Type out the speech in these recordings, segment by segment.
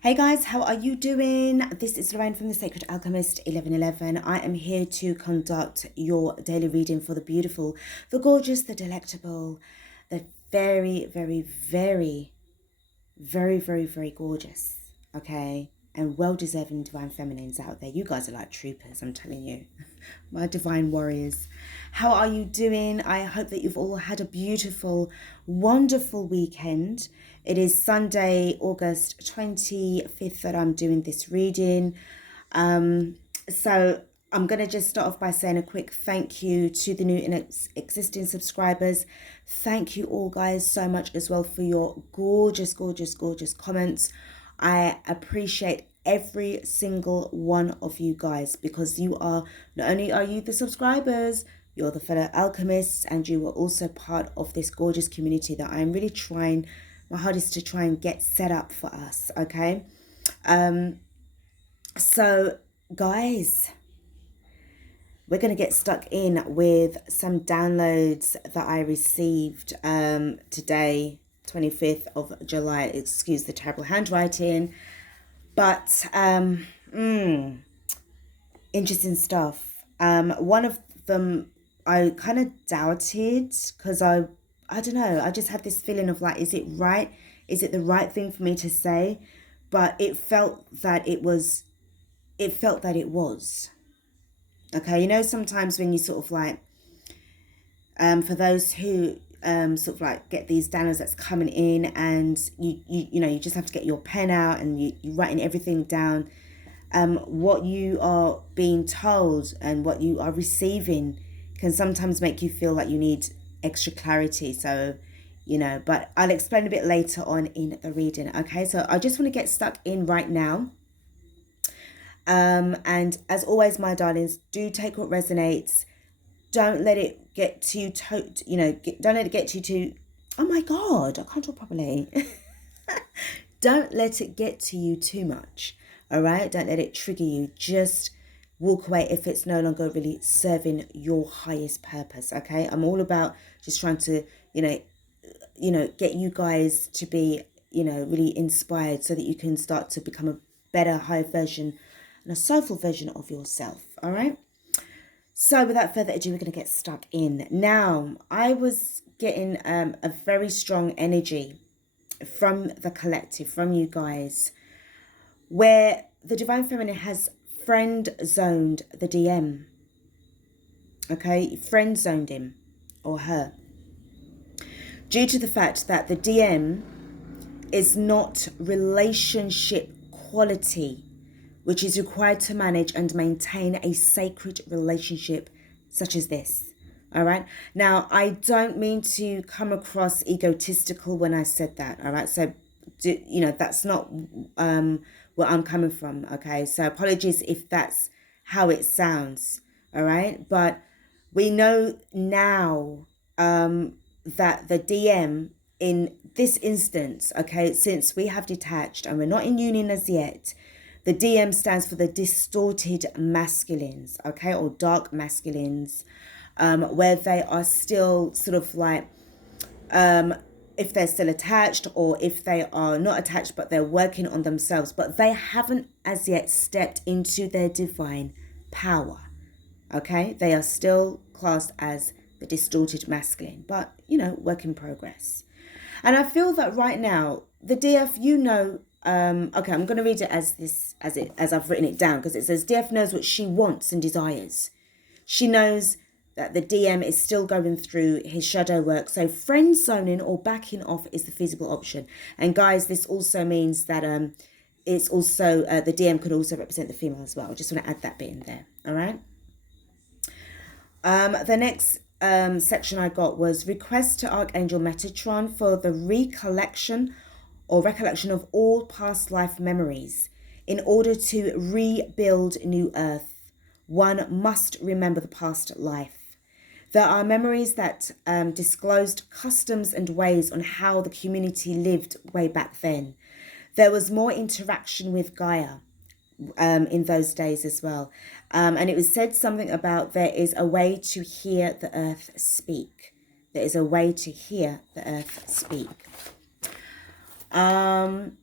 Hey guys, how are you doing? This is Lorraine from the Sacred Alchemist 1111. I am here to conduct your daily reading for the beautiful, the gorgeous, the delectable, the very gorgeous, okay? And well-deserving divine feminines out there. You guys are like troopers, I'm telling you. My divine warriors. How are you doing? I hope that you've all had a beautiful, wonderful weekend. It is Sunday, August 25th that I'm doing this reading. So I'm going to just start off by saying a quick thank you to the new and existing subscribers. Thank you all guys so much as well for your gorgeous comments. I appreciate every single one of you guys, because you are, not only are you the subscribers, you're the fellow alchemists, and you are also part of this gorgeous community that I'm really trying my hardest to try and get set up for us. Okay, so guys, we're going to get stuck in with some downloads that I received today, 25th of July. Excuse the terrible handwriting. But interesting stuff. One of them I kind of doubted, because I don't know, I just had this feeling of like, is it right? Is it the right thing for me to say? But it felt that it was. Okay, you know, sometimes when you sort of like, for those who sort of like get these downloads that's coming in, and you know, you just have to get your pen out and you're writing everything down. What you are being told and what you are receiving can sometimes make you feel like you need extra clarity. So, you know, but I'll explain a bit later on in the reading. Okay, so I just want to get stuck in right now. And as always, my darlings, do take what resonates. Don't let it get too, don't let it get too, oh my God, I can't talk properly. Don't let it get to you too much, all right? Don't let it trigger you. Just walk away if it's no longer really serving your highest purpose, okay? I'm all about just trying to, get you guys to be, really inspired, so that you can start to become a better, higher version and a soulful version of yourself, all right? So without further ado, we're going to get stuck in. Now, I was getting a very strong energy from the collective, from you guys, where the Divine Feminine has friend-zoned the DM. Okay, friend-zoned him or her, due to the fact that the DM is not relationship quality, which is required to manage and maintain a sacred relationship such as this. All right. Now, I don't mean to come across egotistical when I said that. All right. So, that's not where I'm coming from. Okay. So apologies if that's how it sounds. All right. But we know now that the DM in this instance, okay, since we have detached and we're not in union as yet, the DM stands for the distorted masculines, okay, or dark masculines, where they are still sort of like, if they're still attached, or if they are not attached but they're working on themselves, but they haven't as yet stepped into their divine power, okay? They are still classed as the distorted masculine, but, work in progress. And I feel that right now, the DF, okay, I'm going to read it as I've written it down, because it says DF knows what she wants and desires. She knows that the DM is still going through his shadow work, so friend zoning or backing off is the feasible option. And guys, this also means that it's also the DM could also represent the female as well. I just want to add that bit in there. All right. The next section I got was request to Archangel Metatron for the recollection of all past life memories. In order to rebuild New Earth, one must remember the past life. There are memories that disclosed customs and ways on how the community lived way back then. There was more interaction with Gaia in those days as well. And it was said something about there is a way to hear the earth speak. There is a way to hear the earth speak. And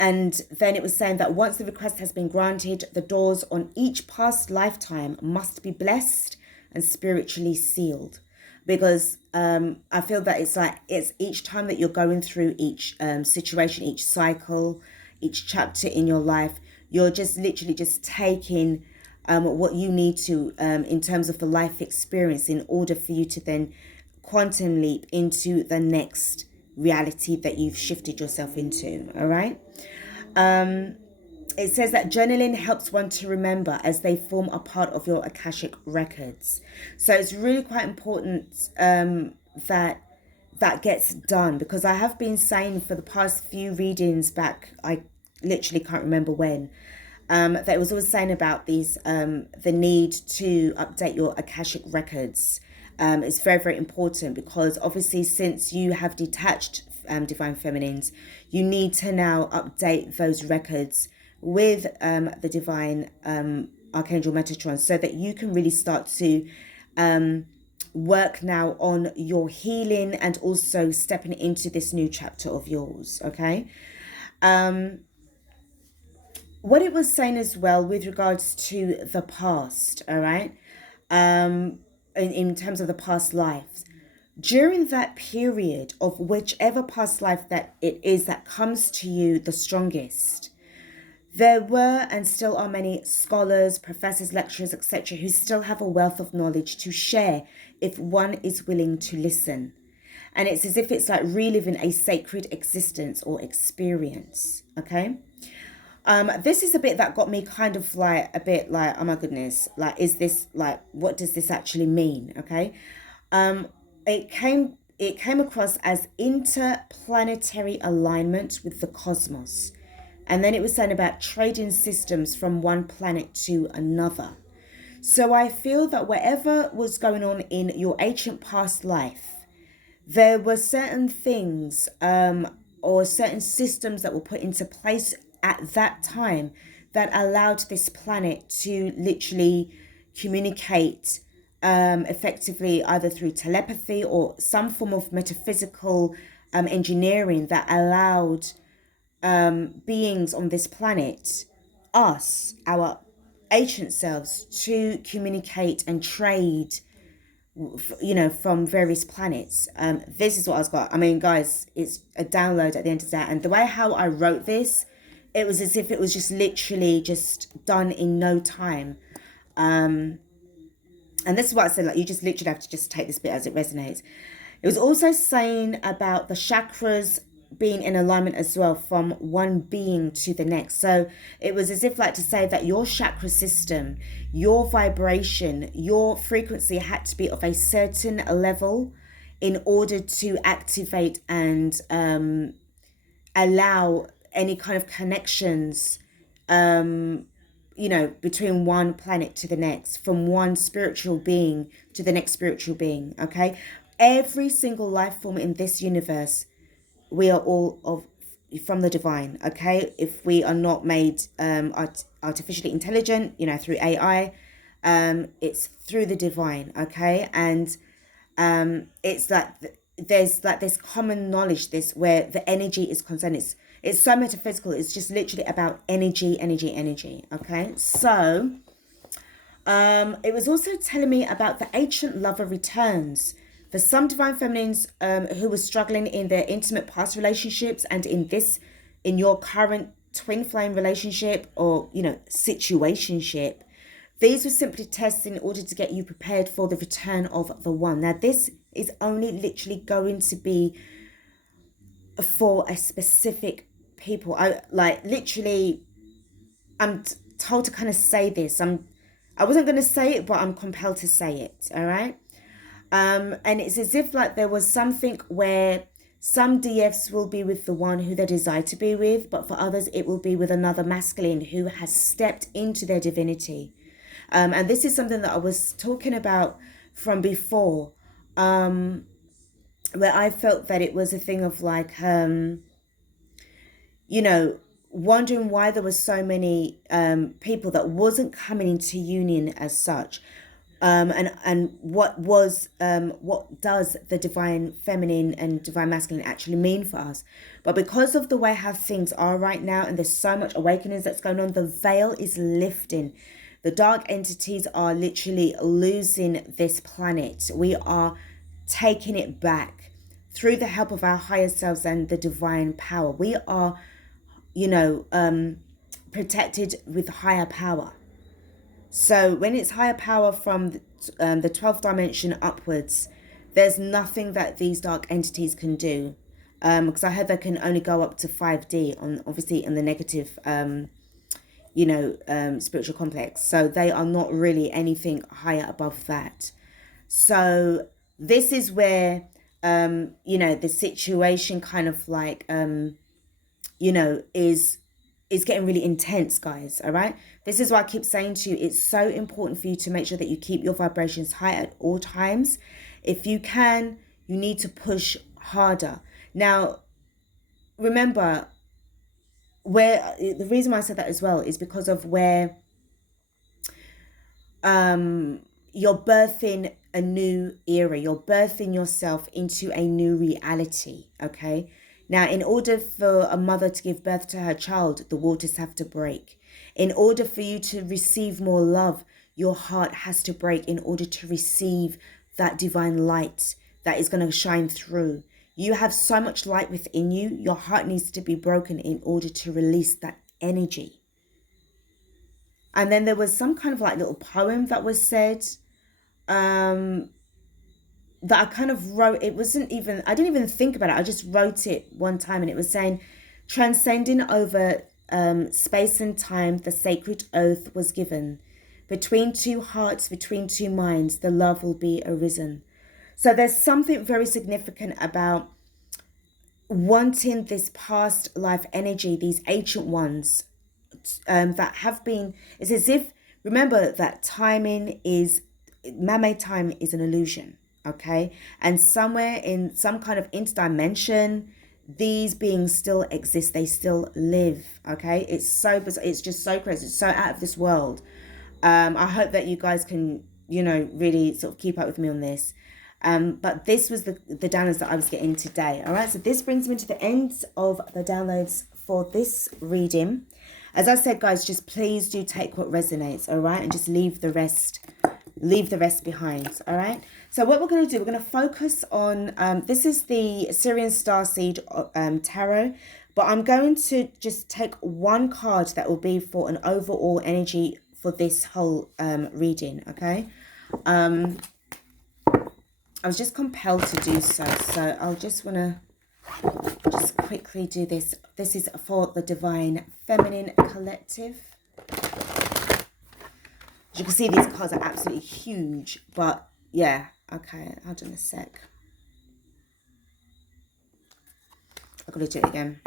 And then it was saying that once the request has been granted, the doors on each past lifetime must be blessed and spiritually sealed. Because I feel that it's each time that you're going through each situation, each cycle, each chapter in your life, you're just literally just taking what you need to in terms of the life experience in order for you to then quantum leap into the next reality that you've shifted yourself into. All right. It says that journaling helps one to remember as they form a part of your Akashic records. So it's really quite important that that gets done, because I have been saying for the past few readings back, I literally can't remember when, that it was always saying about these the need to update your Akashic records. It's very, very important, because obviously since you have detached divine feminines, you need to now update those records with the divine Archangel Metatron, so that you can really start to work now on your healing and also stepping into this new chapter of yours. Okay. What it was saying as well with regards to the past, all right, in terms of the past lives, during that period of whichever past life that it is that comes to you the strongest, there were and still are many scholars, professors, lecturers, etc., who still have a wealth of knowledge to share if one is willing to listen. And it's as if it's like reliving a sacred existence or experience. Okay. This is a bit that got me kind of like a bit like, oh my goodness, like, is this like, what does this actually mean? Okay. It came across as interplanetary alignment with the cosmos. And then it was saying about trading systems from one planet to another. So I feel that whatever was going on in your ancient past life, there were certain things or certain systems that were put into place at that time that allowed this planet to literally communicate effectively, either through telepathy or some form of metaphysical engineering that allowed beings on this planet, us, our ancient selves, to communicate and trade, you know, from various planets. This is what I've got. I mean, guys, it's a download at the end of that. And the way how I wrote this, it was as if it was just literally just done in no time. And this is what I said, like, you just literally have to just take this bit as it resonates. It was also saying about the chakras being in alignment as well from one being to the next. So it was as if like to say that your chakra system, your vibration, your frequency had to be of a certain level in order to activate and allow any kind of connections, you know, between one planet to the next, from one spiritual being to the next spiritual being. Okay. Every single life form in this universe, we are all from the divine. Okay. If we are not made artificially intelligent, you know, through AI, it's through the divine. Okay. And it's like there's like this common knowledge, this where the energy is concerned. It's so metaphysical. It's just literally about energy. Okay. So it was also telling me about the ancient lover returns. For some divine feminines who were struggling in their intimate past relationships and in your current twin flame relationship or, you know, situationship, these were simply tests in order to get you prepared for the return of the one. Now, this is only literally going to be for a specific people. I'm told to kind of say this. I wasn't going to say it, but I'm compelled to say it. All right. And it's as if like there was something where some DFs will be with the one who they desire to be with, but for others it will be with another masculine who has stepped into their divinity. And this is something that I was talking about from before, where I felt that it was a thing of like, you know, wondering why there were so many people that wasn't coming into union as such. and what does the divine feminine and divine masculine actually mean for us. But because of the way how things are right now, and there's so much awakenings that's going on, the veil is lifting. The dark entities are literally losing this planet. We are taking it back through the help of our higher selves and the divine power. We are, protected with higher power. So when it's higher power from the 12th dimension upwards, there's nothing that these dark entities can do. Because I heard they can only go up to 5D on, obviously, in the negative, spiritual complex. So they are not really anything higher above that. So this is where, the situation kind of like, is getting really intense, guys. All right. This is why I keep saying to you, it's so important for you to make sure that you keep your vibrations high at all times. If you can, you need to push harder. Now, remember, where the reason why I said that as well is because of where you're birthing a new era. You're birthing yourself into a new reality. Okay. Now, in order for a mother to give birth to her child, the waters have to break. In order for you to receive more love, your heart has to break in order to receive that divine light that is going to shine through. You have so much light within you. Your heart needs to be broken in order to release that energy. And then there was some kind of like little poem that was said, that I kind of wrote. It wasn't even, I didn't even think about it. I just wrote it one time, and it was saying, transcending over space and time, the sacred oath was given. Between two hearts, between two minds, the love will be arisen. So there's something very significant about wanting this past life energy, these ancient ones that have been, it's as if, remember that man-made time is an illusion. Okay, and somewhere in some kind of interdimension, these beings still exist. They still live. Okay, it's so bizarre. It's just so crazy. It's so out of this world. I hope that you guys can, really sort of keep up with me on this. But this was the downloads that I was getting today. All right, so this brings me to the end of the downloads for this reading. As I said, guys, just please do take what resonates. All right, and just leave the rest behind. All right. So what we're going to do, we're going to focus on, this is the Syrian Starseed Tarot, but I'm going to just take one card that will be for an overall energy for this whole reading, okay? I was just compelled to do so, so I'll just want to just quickly do this. This is for the Divine Feminine Collective. As you can see, these cards are absolutely huge, but yeah. Okay, hold on a sec. I've got to do it again.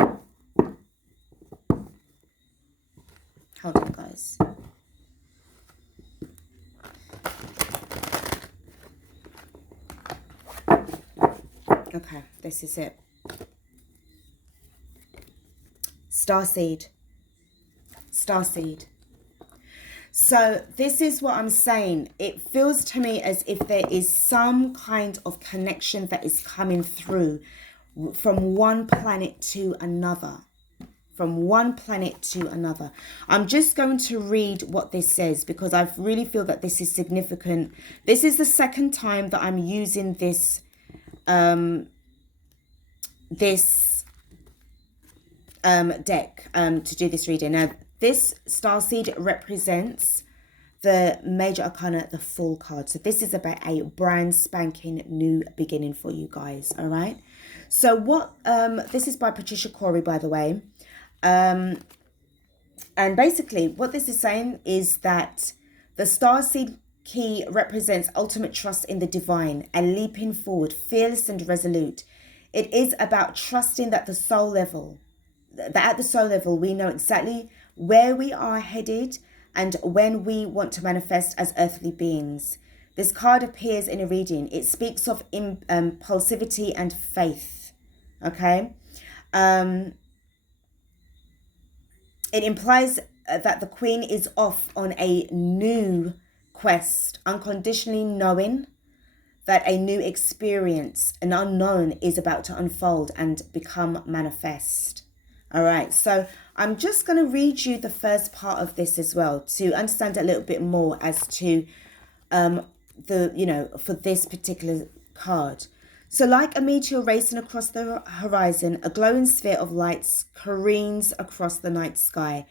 Hold on, guys. Okay, this is it. Starseed. Starseed. So this is what I'm saying. It feels to me as if there is some kind of connection that is coming through from one planet to another. From one planet to another. I'm just going to read what this says because I really feel that this is significant. This is the second time that I'm using this deck to do this reading. Now, this starseed represents the major arcana, the Fool card. So this is about a brand spanking new beginning for you guys. All right. So what, this is by Patricia Corey, by the way. And basically what this is saying is that the starseed key represents ultimate trust in the divine and leaping forward, fearless and resolute. It is about trusting that at the soul level, we know exactly where we are headed and when we want to manifest as earthly beings. This card appears in a reading. It speaks of impulsivity and faith. Okay. It implies that the queen is off on a new quest, unconditionally knowing that a new experience, an unknown, is about to unfold and become manifest. All right, so I'm just going to read you the first part of this as well to understand a little bit more as to for this particular card. So like a meteor racing across the horizon, a glowing sphere of lights careens across the night sky,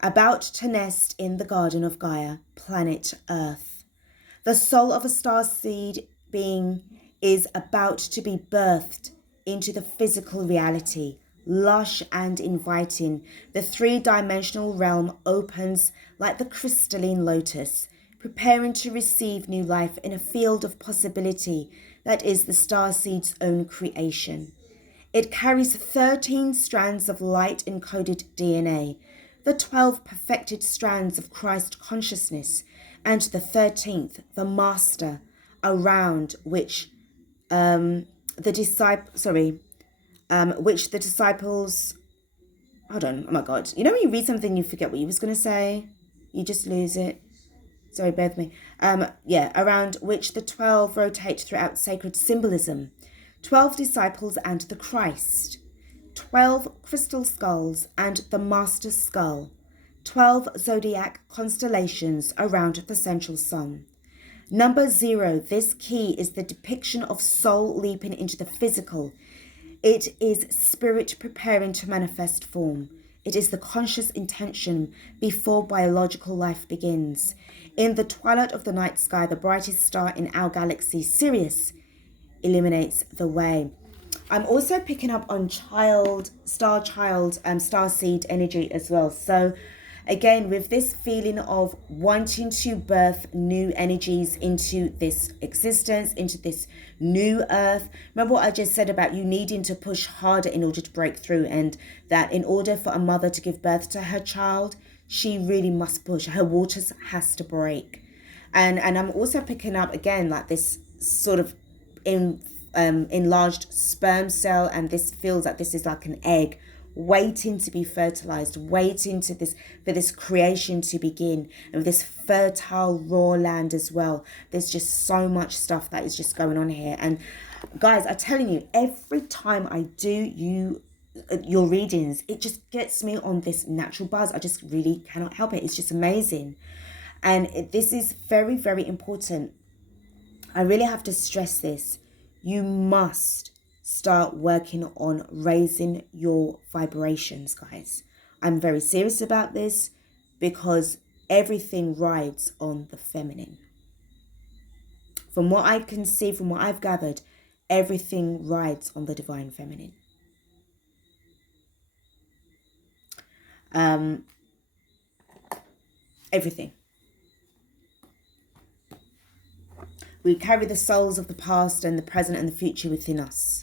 about to nest in the garden of Gaia, planet Earth. The soul of a star seed being is about to be birthed into the physical reality. Lush and inviting, the three-dimensional realm opens like the crystalline lotus, preparing to receive new life in a field of possibility that is the starseed's own creation. It carries 13 strands of light-encoded DNA, the 12 perfected strands of Christ consciousness, and the 13th, the master, around which the disciples, hold on, oh my God. You know when you read something, you forget what you was going to say? You just lose it. Sorry, bear with me. Around which the 12 rotate throughout sacred symbolism. 12 disciples and the Christ. 12 crystal skulls and the master skull. 12 zodiac constellations around the central sun. Number 0, this key is the depiction of soul leaping into the physical. It is spirit preparing to manifest form. It is the conscious intention before biological life begins. In the twilight of the night sky, the brightest star in our galaxy, Sirius, illuminates the way. I'm also picking up on star seed energy as well. So again, with this feeling of wanting to birth new energies into this existence, into this new earth. Remember what I just said about you needing to push harder in order to break through, and that in order for a mother to give birth to her child, she really must push. Her waters has to break. And I'm also picking up again like this sort of enlarged sperm cell, and this feels like this is like an egg waiting to be fertilized, waiting for this creation to begin, and this fertile raw land as well. There's just so much stuff that is just going on here. And guys, I'm telling you, every time I do your readings, it just gets me on this natural buzz. I just really cannot help it. It's just amazing. And this is very, very important. I really have to stress this. You must start working on raising your vibrations, guys. I'm very serious about this because everything rides on the feminine. From what I can see, from what I've gathered, everything rides on the divine feminine. Everything. We carry the souls of the past and the present and the future within us.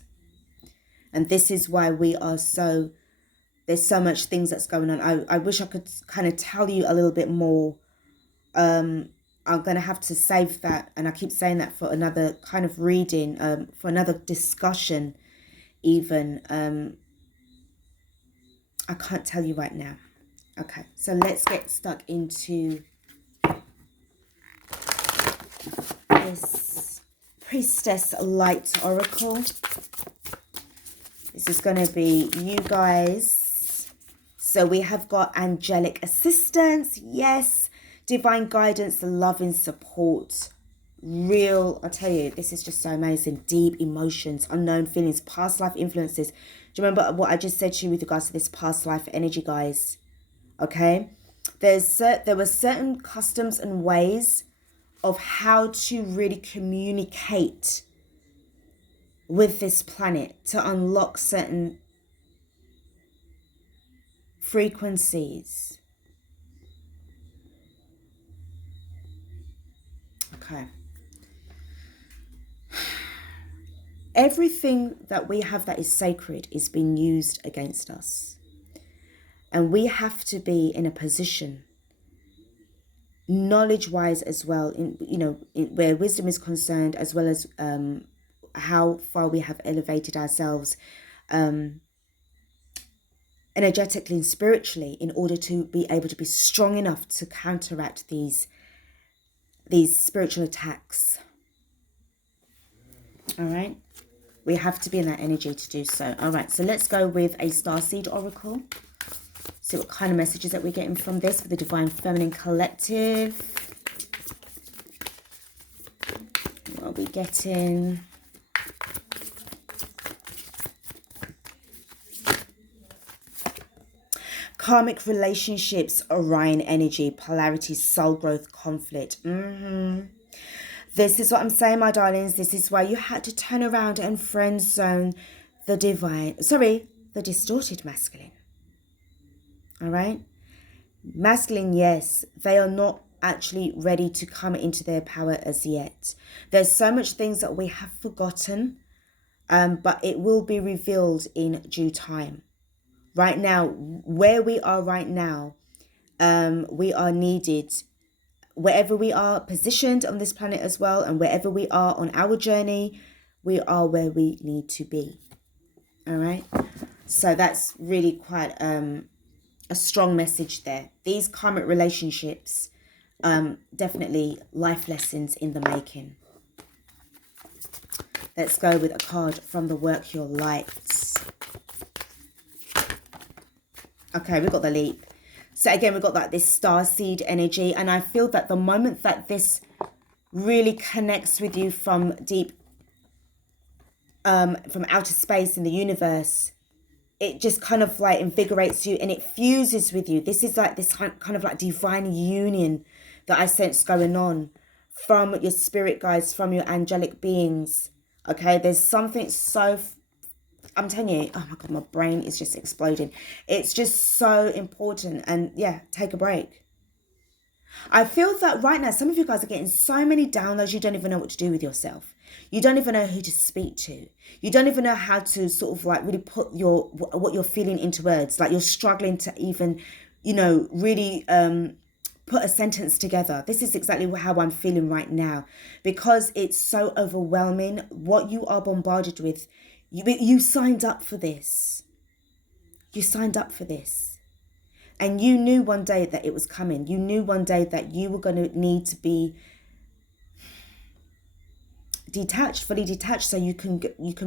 And this is why there's so much things that's going on. I wish I could kind of tell you a little bit more. I'm going to have to save that. And I keep saying that for another kind of reading, for another discussion even. I can't tell you right now. Okay, so let's get stuck into this Priestess Light Oracle. This is going to be you guys. So we have got angelic assistance. Yes. Divine guidance, loving support. Real, I tell you, this is just so amazing. Deep emotions, unknown feelings, past life influences. Do you remember what I just said to you with regards to this past life energy, guys? Okay. There were certain customs and ways of how to really communicate with this planet to unlock certain frequencies. Okay. Everything that we have that is sacred is being used against us. And we have to be in a position, knowledge-wise as well, where wisdom is concerned, as well as how far we have elevated ourselves energetically and spiritually, in order to be able to be strong enough to counteract these these spiritual attacks. All right. We have to be in that energy to do so. All right. So let's go with a Starseed Oracle. See what kind of messages that we're getting from this for the Divine Feminine Collective. What are we getting? Karmic relationships, Orion energy, polarity, soul growth, conflict. This is what I'm saying, my darlings. This is why you had to turn around and friend zone the the distorted masculine. All right. Masculine, yes, they are not actually ready to come into their power as yet. There's so much things that we have forgotten, but it will be revealed in due time. Right now, where we are right now, we are needed wherever we are positioned on this planet as well, and wherever we are on our journey, we are where we need to be. All right. So that's really quite a strong message there. These karmic relationships, definitely life lessons in the making. Let's go with a card from the Work Your Lights. Okay, we've got the Leap. So again, we've got that this starseed energy, and I feel that the moment that this really connects with you from deep, from outer space in the universe, it just kind of like invigorates you and it fuses with you. This is like this kind of like divine union that I sense going on from your spirit guides, from your angelic beings. Okay, there's something so, I'm telling you, oh my God, my brain is just exploding. It's just so important. And yeah, take a break. I feel that right now, some of you guys are getting so many downloads, you don't even know what to do with yourself. You don't even know who to speak to. You don't even know how to sort of like really put what you're feeling into words. Like you're struggling to even, you know, really put a sentence together. This is exactly how I'm feeling right now, because it's so overwhelming. What you are bombarded with, you signed up for this. You signed up for this. And you knew one day that it was coming. You knew one day that you were going to need to be detached, fully detached, so you can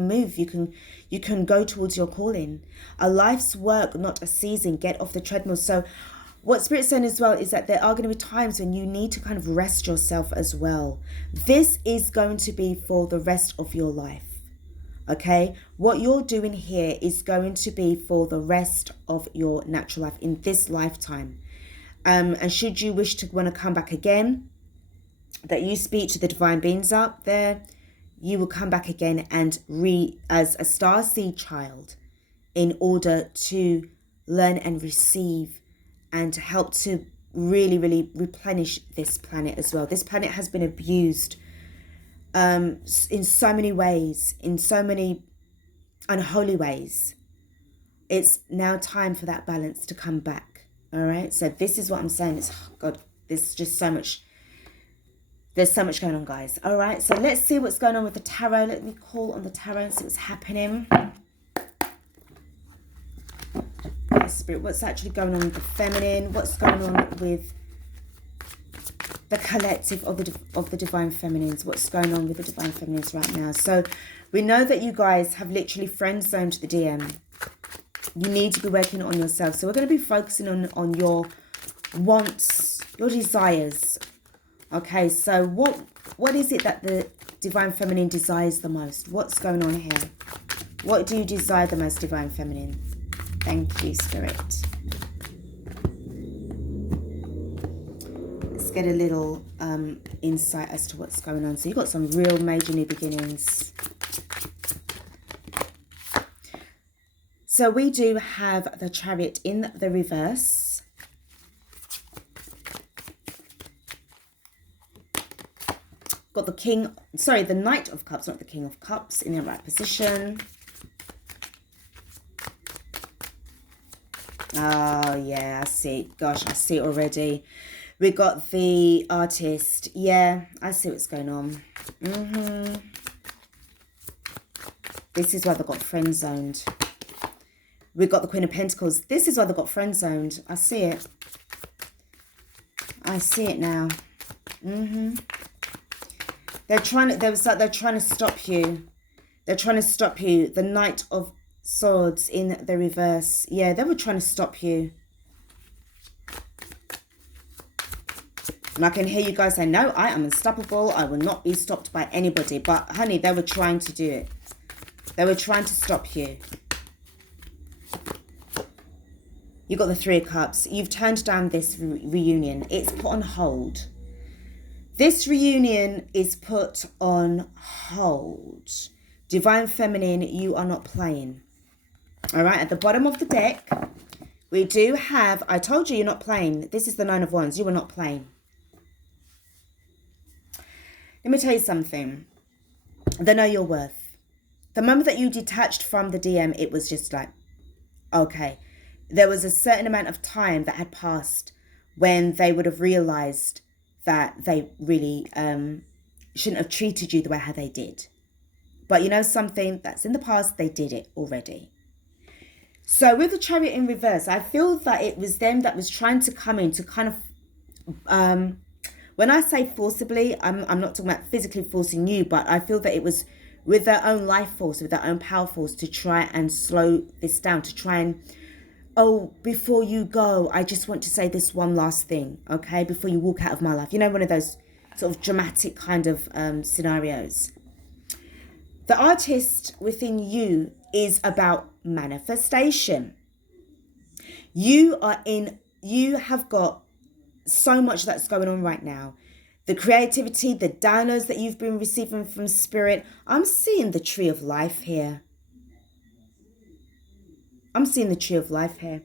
move, you can go towards your calling. A life's work, not a season. Get off the treadmill. So what Spirit's saying as well is that there are going to be times when you need to kind of rest yourself as well. This is going to be for the rest of your life. Okay, what you're doing here is going to be for the rest of your natural life in this lifetime. And should you wish to want to come back again, that you speak to the divine beings up there, you will come back again and as a starseed child, in order to learn and receive and help to really, really replenish this planet as well. This planet has been abused in so many ways, in so many unholy ways. It's now time for that balance to come back. All right. So this is what I'm saying. It's, oh God, there's just so much. There's so much going on, guys. All right. So let's see what's going on with the tarot. Let me call on the tarot and see what's happening. Spirit, what's actually going on with the feminine? What's going on with the collective of the divine feminines? What's going on with the divine feminines right now? So we know that you guys have literally friend zoned the DM. You need to be working on yourself. So we're going to be focusing on your wants, your desires. Okay, so what is it that the divine feminine desires the most? What's going on here? What do you desire the most, divine feminine? Thank you, Spirit. Let's get a little insight as to what's going on. So you've got some real major new beginnings. So we do have the Chariot in the reverse. Got the the Knight of Cups, not the King of Cups, in the right position. Oh, yeah, I see. Gosh, I see it already. We got the Artist. Yeah, I see what's going on. This is why they got friend zoned. We got the Queen of Pentacles. This is why they got friend zoned. I see it. I see it now. They're trying to, they're trying to stop you. They're trying to stop you. The Knight of Swords in the reverse. Yeah, they were trying to stop you. And I can hear you guys say, no, I am unstoppable. I will not be stopped by anybody. But, honey, they were trying to do it. They were trying to stop you. You got the Three of Cups. You've turned down this reunion. It's put on hold. This reunion is put on hold. Divine Feminine, you are not playing. All right, at the bottom of the deck, we do have, I told you you're not playing. This is the Nine of Wands. You are not playing. Let me tell you something. They know your worth. The moment that you detached from the DM, it was just like, okay. There was a certain amount of time that had passed when they would have realized that they really shouldn't have treated you the way how they did. But you know something, that's in the past, they did it already. So with the Chariot in reverse, I feel that it was them that was trying to come in to kind of, when I say forcibly, I'm not talking about physically forcing you, but I feel that it was with their own life force, with their own power force to try and slow this down, to try and, oh, before you go, I just want to say this one last thing, okay, before you walk out of my life. You know, one of those sort of dramatic kind of scenarios. The artist within you is about manifestation. You have got so much that's going on right now. The creativity, the downloads that you've been receiving from spirit. I'm seeing the tree of life here. I'm seeing the tree of life here.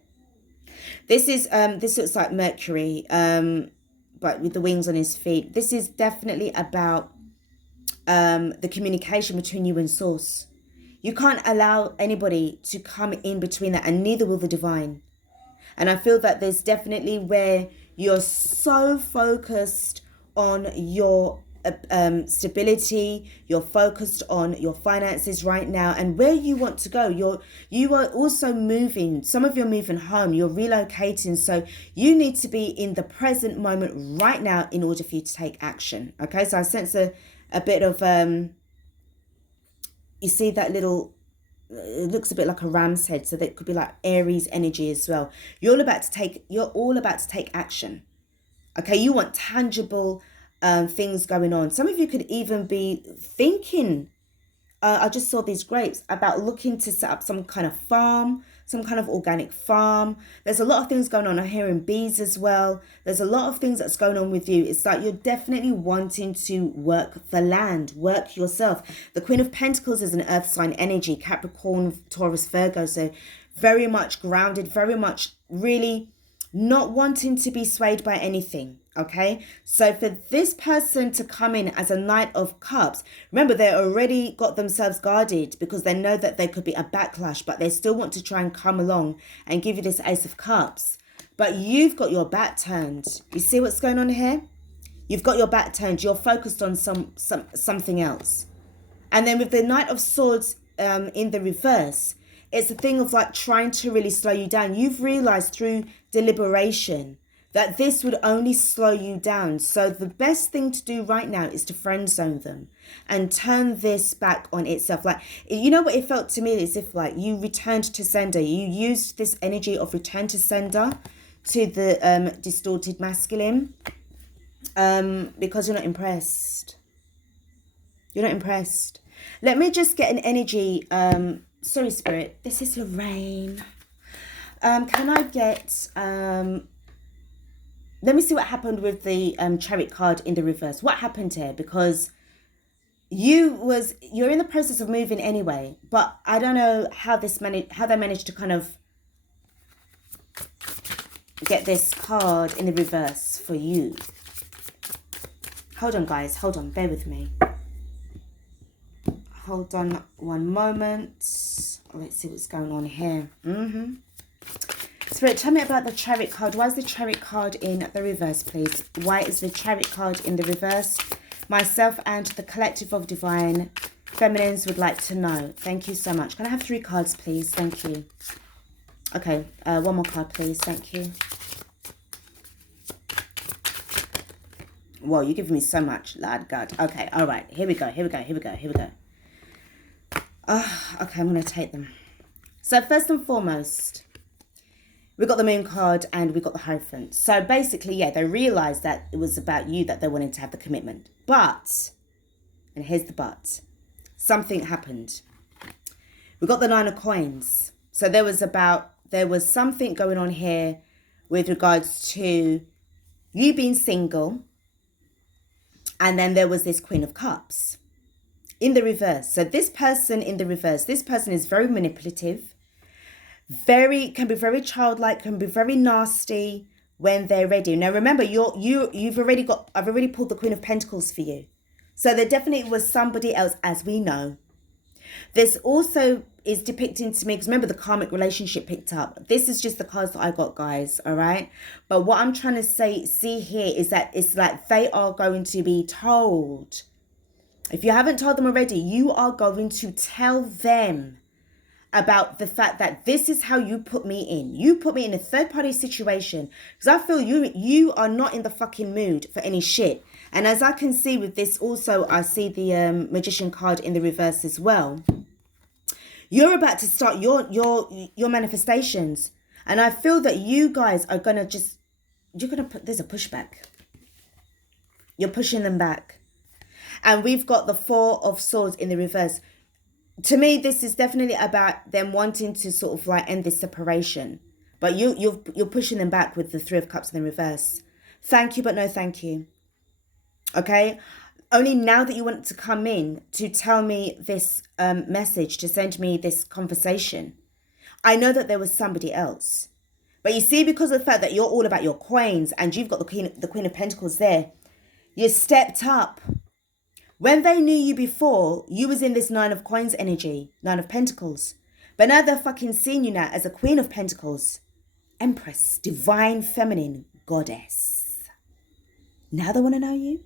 This is this looks like Mercury, but with the wings on his feet. This is definitely about the communication between you and Source. You can't allow anybody to come in between that, and neither will the divine. And I feel that there's definitely where you're so focused on your stability, you're focused on your finances right now and where you want to go. You are also moving. Some of you are moving home, you're relocating, so you need to be in the present moment right now in order for you to take action. Okay, so I sense a bit of you see that little, it looks a bit like a ram's head, so that could be like Aries energy as well. You're all about to take action. Okay, you want tangible things going on. Some of you could even be thinking, I just saw these grapes, about looking to set up some kind of farm, some kind of organic farm. There's a lot of things going on. I'm hearing bees as well. There's a lot of things that's going on with you. It's like you're definitely wanting to work the land, work yourself. The Queen of Pentacles is an earth sign energy, Capricorn, Taurus, Virgo. So very much grounded, very much really not wanting to be swayed by anything. Okay, so for this person to come in as a Knight of Cups, remember, they already got themselves guarded because they know that there could be a backlash, but they still want to try and come along and give you this Ace of Cups. But you've got your back turned. You see what's going on here? You've got your back turned. You're focused on something else. And then with the Knight of Swords in the reverse, it's a thing of like trying to really slow you down. You've realized through deliberation that this would only slow you down. So the best thing to do right now is to friend zone them and turn this back on itself. Like, you know what it felt to me? As if like you returned to sender. You used this energy of return to sender to the distorted masculine because you're not impressed. You're not impressed. Let me just get an energy. Sorry, Spirit. This is Lorraine. Can I get... let me see what happened with the Chariot card in the reverse. What happened here? Because you're in the process of moving anyway, but I don't know how they managed to kind of get this card in the reverse for you. Hold on, guys. Hold on. Bear with me. Hold on one moment. Let's see what's going on here. Spirit, tell me about the Chariot card. Why is the Chariot card in the reverse, please? Why is the Chariot card in the reverse? Myself and the collective of divine feminines would like to know. Thank you so much. Can I have 3 cards, please? Thank you. Okay, one more card, please. Thank you. Well, you're giving me so much, lad. God. Okay, all right. Here we go. Okay, I'm going to take them. So first and foremost, we got the Moon card and we got the Hierophant. So basically, yeah, they realised that it was about you that they wanted to have the commitment. But, and here's the but, something happened. We got the Nine of Coins. So there was something going on here with regards to you being single. And then there was this Queen of Cups in the reverse. So this person in the reverse, this person is very manipulative, can be very childlike, can be very nasty when they're ready. Now remember, I've already pulled the Queen of Pentacles for you. So there definitely was somebody else, as we know. This also is depicting to me, because remember the karmic relationship picked up. This is just the cards that I got, guys, all right? But what I'm trying to see here is that it's like they are going to be told. If you haven't told them already, you are going to tell them about the fact that this is how you put me in. You put me in a third-party situation because I feel you are not in the fucking mood for any shit. And as I can see with this also, I see the Magician card in the reverse as well. You're about to start your manifestations. And I feel that you guys are going to there's a pushback. You're pushing them back. And we've got the Four of Swords in the reverse. To me, this is definitely about them wanting to sort of like end this separation. But you're pushing them back with the Three of Cups in the reverse. Thank you, but no thank you. Okay? Only now that you want to come in to tell me this message, to send me this conversation. I know that there was somebody else. But you see, because of the fact that you're all about your coins and you've got the Queen of Pentacles there, you stepped up. When they knew you before, you was in this Nine of Coins energy, Nine of Pentacles. But now they're fucking seeing you now as a Queen of Pentacles, Empress, Divine Feminine Goddess. Now they want to know you?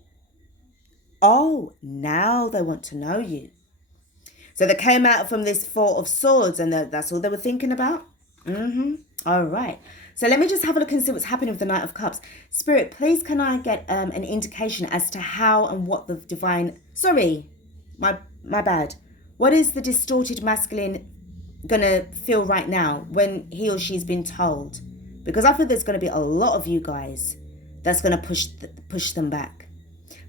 Oh, now they want to know you. So they came out from this Four of Swords and that's all they were thinking about? All right. So let me just have a look and see what's happening with the Knight of Cups. Spirit, please can I get an indication as to how and what the divine... Sorry, my bad. What is the distorted masculine going to feel right now when he or she's been told? Because I feel there's going to be a lot of you guys that's going to push them back.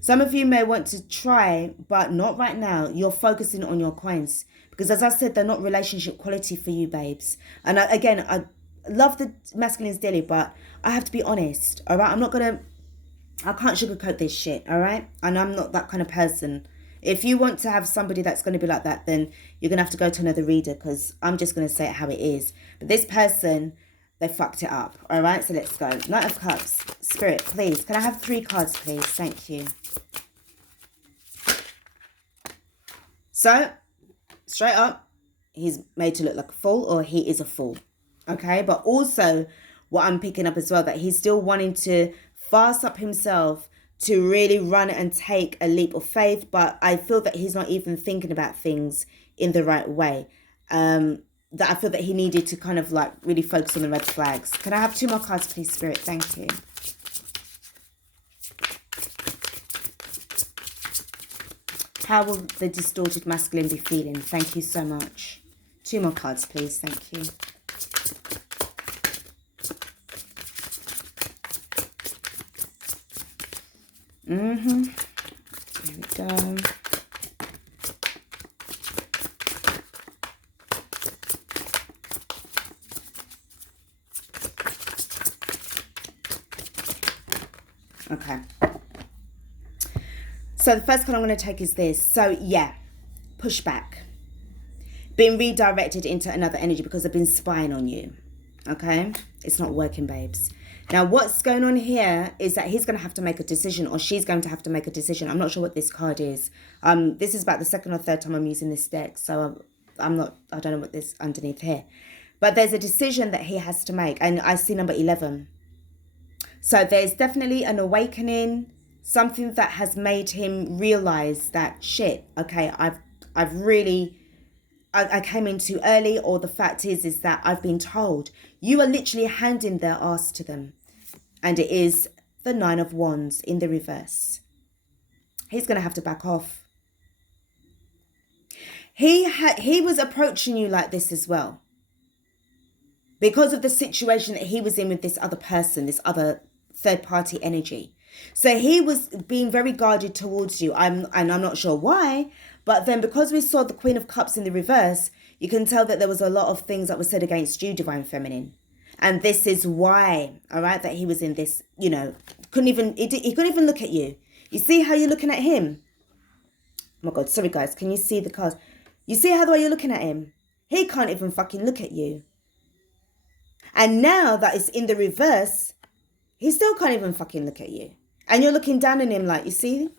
Some of you may want to try, but not right now. You're focusing on your coins. Because as I said, they're not relationship quality for you, babes. And I love the masculines daily, but I have to be honest, all right? I can't sugarcoat this shit, all right? And I'm not that kind of person. If you want to have somebody that's going to be like that, then you're going to have to go to another reader because I'm just going to say it how it is. But this person, they fucked it up, all right? So let's go. Knight of Cups. Spirit, please. Can I have 3 cards, please? Thank you. So, straight up, he's made to look like a fool or he is a fool. Okay, but also what I'm picking up as well, that he's still wanting to fast up himself to really run and take a leap of faith. But I feel that he's not even thinking about things in the right way. That I feel that he needed to kind of like really focus on the red flags. Can I have 2 more cards, please, Spirit? Thank you. How will the distorted masculine be feeling? Thank you so much. 2 more cards, please. Thank you. Here we go. Okay. So the first card I'm going to take is this. So yeah, pushback. Being redirected into another energy because they've been spying on you. Okay? It's not working, babes. Now, what's going on here is that he's going to have to make a decision or she's going to have to make a decision. I'm not sure what this card is. This is about the 2nd or 3rd time I'm using this deck. So I don't know what this underneath here. But there's a decision that he has to make. And I see number 11. So there's definitely an awakening. Something that has made him realize that, shit, okay, I came in too early, or the fact is that I've been told. You are literally handing their ass to them. And it is the Nine of Wands in the reverse. He's going to have to back off. He was approaching you like this as well, because of the situation that he was in with this other person, this other third party energy. So he was being very guarded towards you. I'm not sure why, but then because we saw the Queen of Cups in the reverse, you can tell that there was a lot of things that were said against you, Divine Feminine. And this is why, all right, that he was in this, you know, he couldn't even look at you. You see how you're looking at him? Oh my God, sorry guys, can you see the cards? You see how the way you're looking at him? He can't even fucking look at you. And now that it's in the reverse, he still can't even fucking look at you. And you're looking down on him like, you see?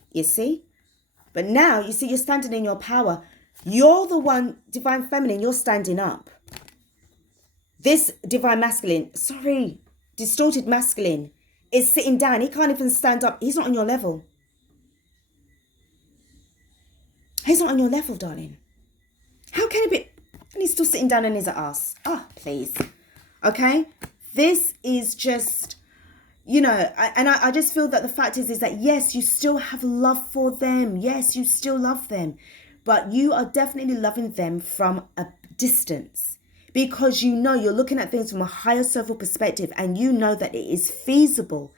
But now, you see, you're standing in your power. You're the one, Divine Feminine, you're standing up. This Divine Masculine, distorted masculine is sitting down. He can't even stand up. He's not on your level. He's not on your level, darling. How can it be? And he's still sitting down on his ass. Oh, please. Okay? This is just, you know, I just feel that the fact is that, yes, you still have love for them. Yes, you still love them. But you are definitely loving them from a distance. Because you know you're looking at things from a higher self perspective, and you know that it is feasible.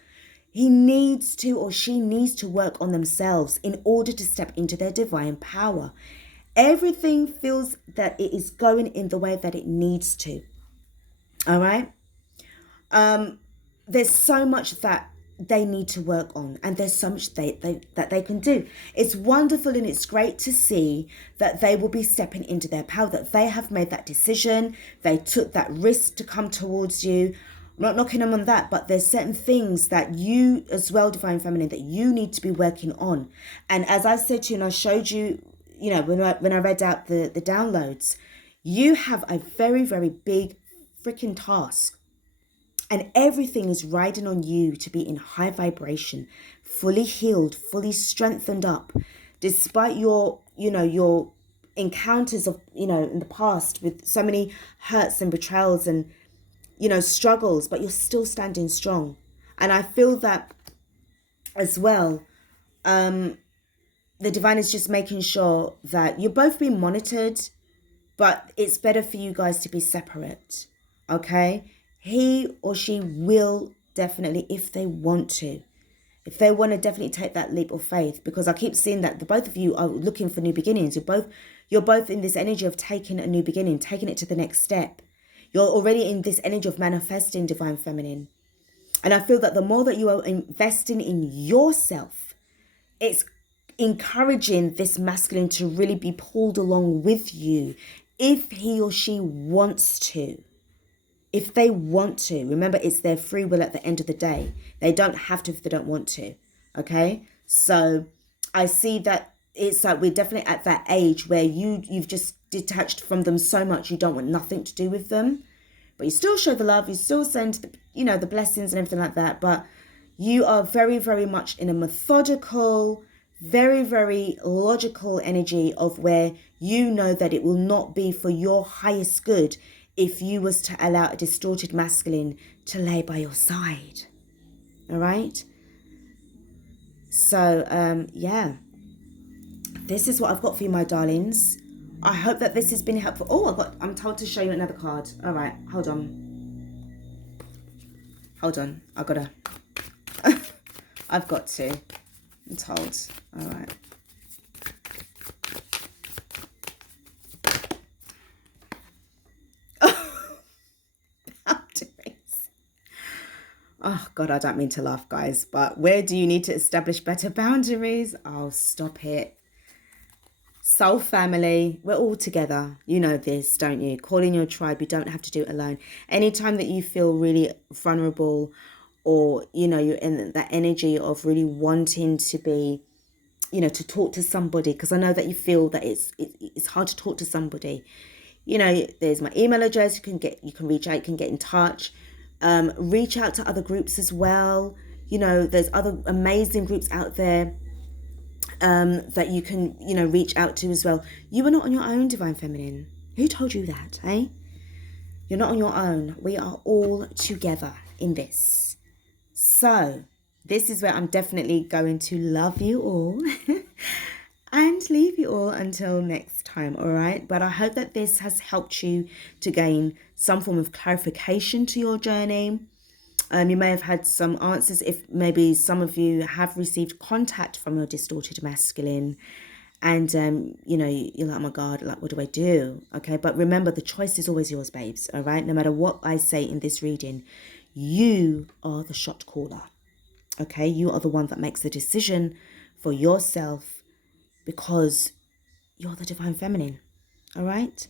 He needs to, or she needs to, work on themselves in order to step into their divine power. Everything feels that it is going in the way that it needs to. All right? There's so much that they need to work on, and there's so much that they can do. It's wonderful and it's great to see that they will be stepping into their power, that they have made that decision. They took that risk to come towards you. I'm not knocking them on that, but there's certain things that you as well, Divine Feminine, that you need to be working on. And as I said to you, and I showed you, you know, when I read out the downloads, you have a very, very big freaking task. And everything is riding on you to be in high vibration, fully healed, fully strengthened up, despite your, you know, your encounters of, you know, in the past with so many hurts and betrayals and, you know, struggles, but you're still standing strong. And I feel that as well, the divine is just making sure that you're both being monitored, but it's better for you guys to be separate, okay? He or she will definitely, if they want to definitely take that leap of faith, because I keep seeing that the both of you are looking for new beginnings. You're both in this energy of taking a new beginning, taking it to the next step. You're already in this energy of manifesting, Divine Feminine. And I feel that the more that you are investing in yourself, it's encouraging this masculine to really be pulled along with you if he or she wants to. If they want to. Remember, it's their free will at the end of the day. They don't have to if they don't want to. Okay? So I see that it's like we're definitely at that age where you've just detached from them so much you don't want nothing to do with them. But you still show the love. You still send, the blessings and everything like that. But you are very, very much in a methodical, very, very logical energy of where you know that it will not be for your highest good if you was to allow a distorted masculine to lay by your side. All right? So, yeah. This is what I've got for you, my darlings. I hope that this has been helpful. Oh, I'm told to show you another card. All right, hold on. I gotta. I've got to. I'm told. All right. Oh, God, I don't mean to laugh, guys, but where do you need to establish better boundaries? Oh, stop it. Soul family, we're all together. You know this, don't you? Call in your tribe. You don't have to do it alone. Anytime that you feel really vulnerable, or, you're in that energy of really wanting to be, to talk to somebody, because I know that you feel that it's hard to talk to somebody. There's my email address. You can reach out, you can get in touch. Reach out to other groups as well. There's other amazing groups out there that you can, reach out to as well. You are not on your own, Divine Feminine. Who told you that, eh? You're not on your own. We are all together in this. So, this is where I'm definitely going to love you all and leave you all until next time, all right? But I hope that this has helped you to gain some form of clarification to your journey. You may have had some answers if maybe some of you have received contact from your distorted masculine, and you know, you're like, oh my God, like, what do I do? Okay, but remember, the choice is always yours, babes. All right, no matter what I say in this reading, you are the shot caller. Okay, you are the one that makes the decision for yourself, because you're the divine feminine. All right.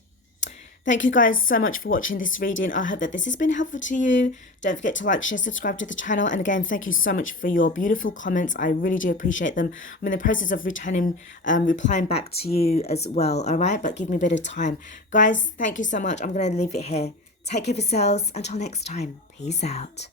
Thank you guys so much for watching this reading. I hope that this has been helpful to you. Don't forget to like, share, subscribe to the channel. And again, thank you so much for your beautiful comments. I really do appreciate them. I'm in the process of replying back to you as well. All right, but give me a bit of time. Guys, thank you so much. I'm going to leave it here. Take care of yourselves. Until next time. Peace out.